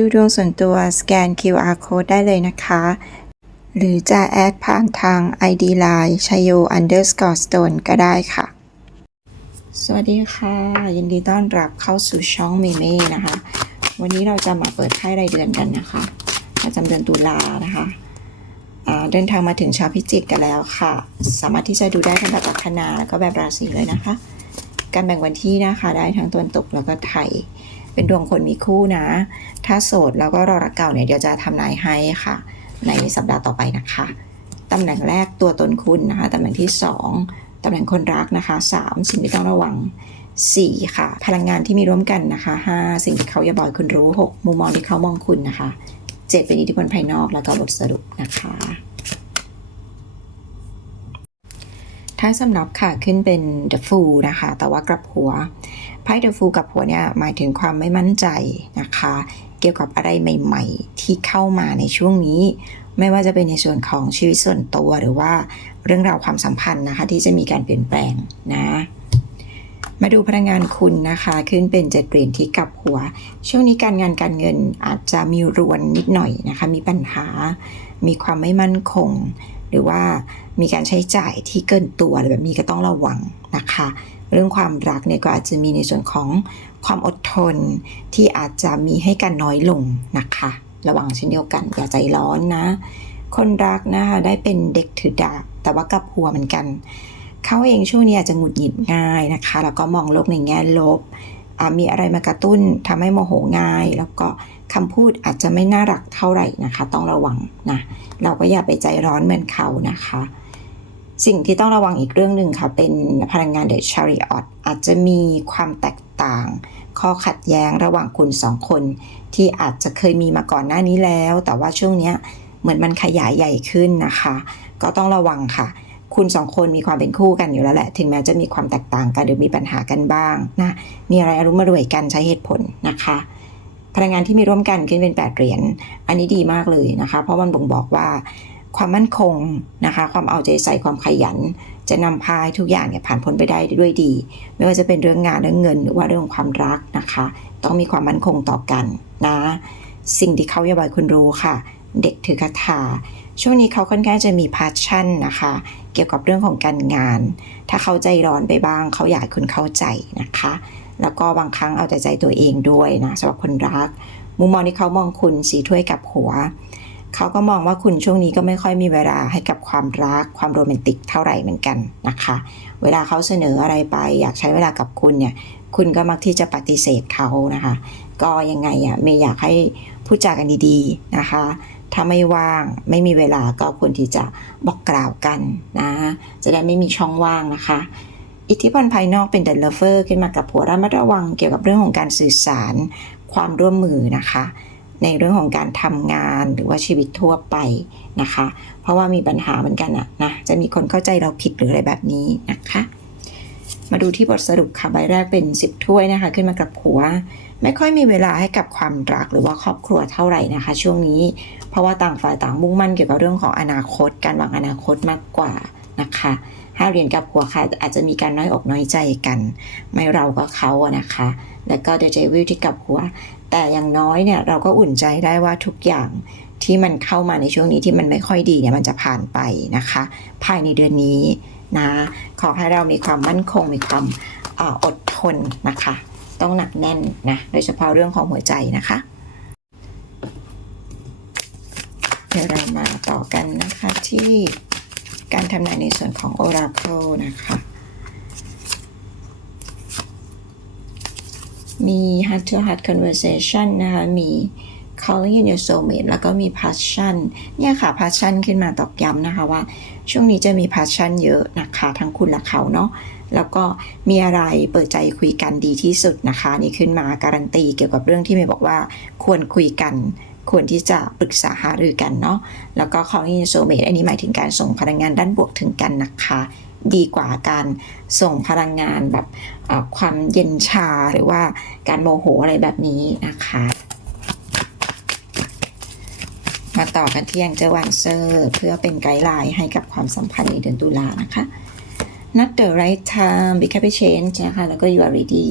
ดูดวงส่วนตัวสแกน QR code ได้เลยนะคะ หรือจะแอดผ่านทาง ID Line ชยโย underscore stone ก็ได้ค่ะ สวัสดีค่ะ ยินดีต้อนรับเข้าสู่ช่องเมเม่นะคะ วันนี้เราจะมาเปิดไพ่รายเดือนกันนะคะประจำเดือนตุลานะคะเดินทางมาถึงชาวพิจิกกันแล้วค่ะ สามารถที่จะดูได้ทั้งแบบลัคนาแล้วก็แบบราศีเลยนะคะ การแบ่งวันที่นะคะได้ทั้งตะวันตกแล้วก็ไทย เป็นดวงคนมีคู่นะ ถ้าโสดแล้วก็รอรักเก่าเนี่ยเดี๋ยวจะทำนายให้ค่ะ ในสัปดาห์ต่อไปนะคะตำแหน่งแรกตัวตนคุณนะคะตำแหน่งที่สองตำแหน่งคนรักนะคะสามสิ่งที่ต้องระวังสี่ค่ะ พลังงานที่มีร่วมกันนะคะห้าสิ่งที่เขาอย่าบ่อยคุณรู้หกมุมมองที่เขามองคุณนะคะเจ็ดเป็นอิทธิพลภายนอกแล้วก็บทสรุปนะคะ ถ้าสำหรับค่ะขึ้นเป็น The Fool นะคะ แต่ว่ากลับหัวไพ่ The Fool กับหัวเนี่ยหมายถึงความไม่มั่นใจนะคะ เกี่ยวกับอะไรใหม่ ๆ ที่เข้ามาในช่วงนี้ ไม่ว่าจะเป็นในส่วนของชีวิตส่วนตัวหรือว่าเรื่องราวความสัมพันธ์นะคะ ที่จะมีการเปลี่ยนแปลงนะมาดูพลังงานคุณนะคะ ขึ้นเป็นเจ็ดเหรียญที่กลับหัว ช่วงนี้การงานการเงินอาจจะมีรวนนิดหน่อยนะคะ มีปัญหา มีความไม่มั่นคง หรือว่ามีการใช้จ่ายที่เกินตัวอะไรแบบนี้ก็ต้องระวังนะคะ เรื่องความรักเนี่ยก็อาจจะมีในส่วนของความอดทนที่อาจจะมีให้กันน้อยลงนะคะ ระวังเช่นเดียวกันอย่าใจร้อนนะ คนรักนะคะได้เป็นเด็กถือดาบแต่ว่ากับหัวเหมือนกัน เขาเองช่วงนี้อาจจะหงุดหงิดง่ายนะคะ แล้วก็มองโลกในแง่ลบ มีอะไรมากระตุ้นทำให้โมโหง่าย แล้วก็คำพูดอาจจะไม่น่ารักเท่าไหร่นะคะ ต้องระวังนะเราก็อย่าไปใจร้อนเหมือนเขานะคะ สิ่งที่ต้องระวังอีกเรื่องหนึ่งค่ะ เป็นพลังงานเดชาริออตอาจจะมีความแตกต่าง ข้อขัดแย้งระหว่างคุณสองคน ที่อาจจะเคยมีมาก่อนหน้านี้แล้ว แต่ว่าช่วงเนี้ยเหมือนมันขยายใหญ่ขึ้นนะคะ ก็ต้องระวังค่ะ คุณสองคนมีความเป็นคู่กันอยู่แล้วแหละ ถึงแม้จะมีความแตกต่างกันหรือมีปัญหากันบ้างนะ มีอะไรอารมณ์มารวยกันใช้เหตุผลนะคะ พลังงานที่มีร่วมกันขึ้นเป็น 8 เหรียญ อันนี้ดีมากเลยนะคะ เพราะมันบ่งบอกว่าความมั่นคงนะคะ ความเอาใจใส่ความขยัน จะนำพาทุกอย่างเนี่ยผ่านพ้นไปได้ด้วยดี ไม่ว่าจะเป็นเรื่องงานเรื่องเงิน หรือว่าเรื่องความรักนะคะ ต้องมีความมั่นคงต่อกันนะ สิ่งที่เขาอยากบอกคุณรู้ค่ะ เด็กถือคาถา ช่วงนี้เขาค่อนข้างจะมีพาชั่นนะคะ เกี่ยวกับเรื่องของการงาน ถ้าเขาใจร้อนไปบ้าง เขาอยากคุณเข้าใจนะคะ แล้วก็บางครั้งเอาแต่ใจตัวเองด้วยนะสำหรับคนรัก มุมมองที่เขามองคุณสีถ้วยกับหัว เขาก็มองว่าคุณช่วงนี้ก็ไม่ค่อยมีเวลาให้กับความรักความโรแมนติกเท่าไหร่เหมือนกันนะคะ เวลาเขาเสนออะไรไป อยากใช้เวลากับคุณเนี่ย คุณก็มักที่จะปฏิเสธเขานะคะ ก็ยังไงอะไม่อยากให้พูดจากันดีๆนะคะ ถ้าไม่ว่างไม่มีเวลาก็ควรที่จะบอกกล่าวกันนะ จะได้ไม่มีช่องว่างนะคะ อิทธิพลภายนอกเป็น The Lover ขึ้นมากับหัวระมัดระวังเกี่ยวกับเรื่องของการสื่อสาร ความร่วมมือนะคะ ในเรื่องของการทำงานหรือว่าชีวิตทั่วไปนะคะ เพราะว่ามีปัญหาเหมือนกันอะนะจะมีคนเข้าใจเราผิดหรืออะไรแบบนี้นะคะ มาดูที่บทสรุปค่ะใบแรกเป็น 10 ถ้วยนะคะ ขึ้นมากับหัว ไม่ค่อยมีเวลาให้กับความรักหรือว่าครอบครัวเท่าไหร่นะคะ ช่วงนี้ เพราะว่าต่างฝ่ายต่างมุ่งมั่นเกี่ยวกับเรื่องของอนาคต การวางอนาคตมากกว่านะคะห้าเหรียญกับหัวค่ะอาจจะมีการน้อยอกน้อยใจกัน ไม่เราก็เขาอะนะคะ แล้วก็เดจวิลที่กับหัว แต่อย่างน้อยเนี่ยเราก็อุ่นใจได้ว่าทุกอย่างที่มันเข้ามาในช่วงนี้ที่มันไม่ค่อยดีเนี่ยมันจะผ่านไปนะคะ ภายในเดือนนี้นะขอให้เรามีความมั่นคงมีความออดทนนะคะ ต้องหนักแน่นนะโดยเฉพาะเรื่องของหัวใจนะคะเดี๋ยวเรามาต่อกันนะคะที่การทำนายในส่วนของ Oracle นะคะ มี heart to heart conversation นะคะมี calling in your soulmate แล้วก็มี passion เนี่ยค่ะ passion ขึ้นมาตอกย้ำนะคะว่า ช่วงนี้จะมี passion เยอะนะคะทั้งคุณและเขาเนาะแล้วก็มีอะไรเปิดใจคุยกันดีที่สุดนะคะ นี่ขึ้นมาการันตีเกี่ยวกับเรื่องที่เมย์บอกว่าควรคุยกันควรที่จะปรึกษาหารือกันเนาะ แล้วก็ calling in soulmate อันนี้หมายถึงการส่งพลังงานด้านบวกถึงกันนะคะ ดีกว่าการส่งพลังงานแบบความเย็นชาหรือว่าการโมโหอะไรแบบนี้นะคะ มาต่อกันที่ยังเจอวันเซอร์เพื่อเป็นไกด์ไลน์ให้กับความสัมพันธ์ในเดือนตุลานะคะ not the right time be happy change นะคะแล้วก็ you are ready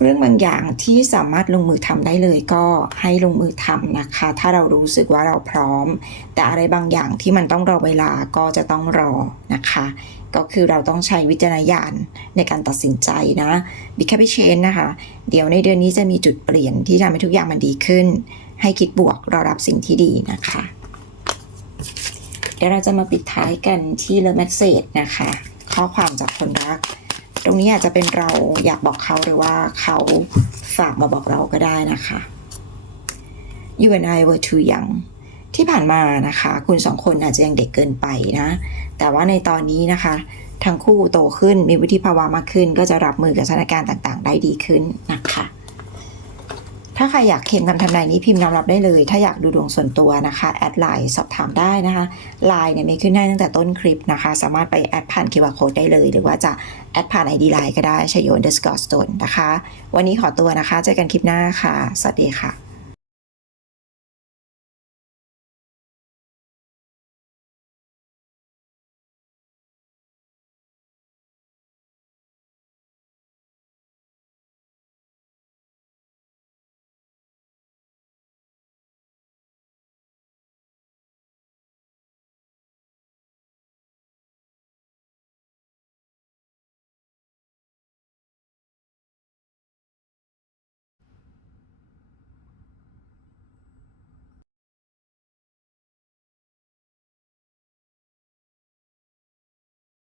เรื่องบางอย่างที่สามารถลงมือทำได้เลยก็ให้ลงมือทำนะคะ ถ้าเรารู้สึกว่าเราพร้อม แต่อะไรบางอย่างที่มันต้องรอเวลาก็จะต้องรอนะคะ ก็คือเราต้องใช้วิจารณญาณในการตัดสินใจนะบิคาบิเชนนะคะ เดี๋ยวในเดือนนี้จะมีจุดเปลี่ยนที่ทำให้ทุกอย่างมันดีขึ้น ให้คิดบวกรอรับสิ่งที่ดีนะคะ เดี๋ยวเราจะมาปิดท้ายกันที่เล m ม s เ a g e นะคะ ข้อความจากคนรัก ตรงนี้อาจจะเป็นเราอยากบอกเขาหรือว่าเขาฝากมาบอกเราก็ได้นะคะ You and I were too young ที่ผ่านมานะคะ คุณสองคนอาจจะยังเด็กเกินไปนะ แต่ว่าในตอนนี้นะคะ ทั้งคู่โตขึ้นมีวุฒิภาวะมากขึ้น ก็จะรับมือกับสถานการณ์ต่าง ๆ ได้ดีขึ้นนะคะ ถ้าใครอยากเข็มคำทำนายนี้พิมพ์นำรับได้เลย ถ้าอยากดูดวงส่วนตัวนะคะ แอดไลน์สอบถามได้นะคะไลน์เนี่ยมีขึ้นให้ตั้งแต่ต้นคลิปนะคะ สามารถไปแอดผ่าน QR Code ได้เลย หรือว่าจะแอดผ่านอีดีไลน์ก็ได้ชโยนเดสกอร์สโตนนะคะ วันนี้ขอตัวนะคะ เจอกันคลิปหน้าค่ะ สวัสดีค่ะ